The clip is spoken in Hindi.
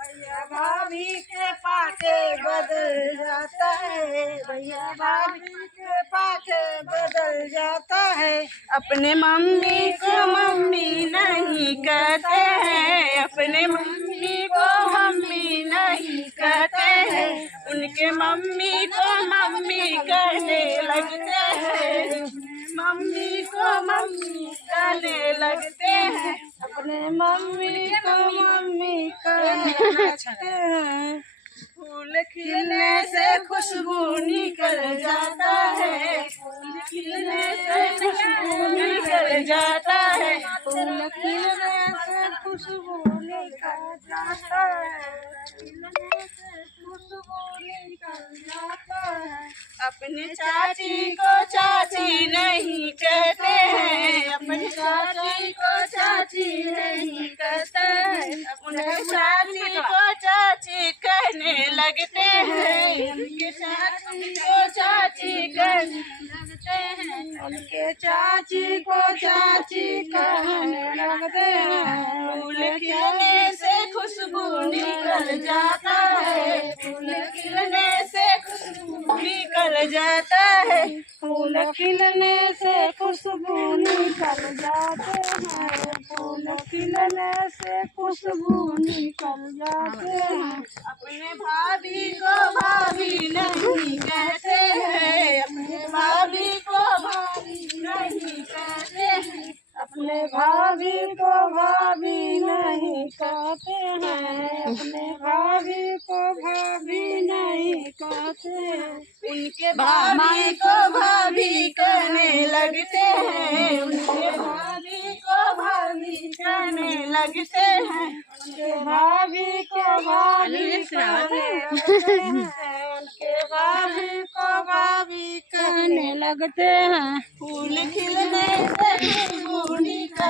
भैया भाभी के पाके बदल जाता है, भैया भाभी के पाके बदल जाता है। अपने मम्मी को मम्मी नहीं कहते हैं, अपने मम्मी को मम्मी नहीं कहते हैं, उनके मम्मी को मम्मी कहने लगते हैं, मम्मी को मम्मी कहने लगते हैं, अपने मम्मी को मम्मी कहने लगते हैं। फूल खिलने से खुशबू निकल जाता है, फूल खिलने से खुशबू निकल जाता है, फूल खिलने से खुशबू निकल जाता है, खिलने से खुशबू निकल जाता है। अपनी चाची को चाची नहीं कहते हैं, अपनी चाची को चाची नहीं कहते हैं, अपने चाची को चाची कहने लगते हैं, उनके चाची को चाची कहने लगते हैं, उनके चाची को चाची कहने लगते हैं। फूल खिलने से खुशबू निकल जाता है, फूल खिलने से खुशबू निकल जाता है, फूल खिलने से खुशबू निकल जाते हैं, फूल खिलने से खुशबू निकल जाते हैं। अपने भाभी को भाभी नहीं कहते हैं, अपने भाभी को भाभी नहीं कहते हैं, अपने भाभी को भाभी नहीं कहते हैं, अपने भाभी को भाभी नहीं कहते हैं, उनके भाभी को भाभी कहने लगते हैं, उनके भाभी को भाभी कहने लगते हैं, उनके भाभी को भाभी कहने लगते हैं, उनके भाभी को भाभी कहने लगते हैं। फूल खिलने से खुशबू निकल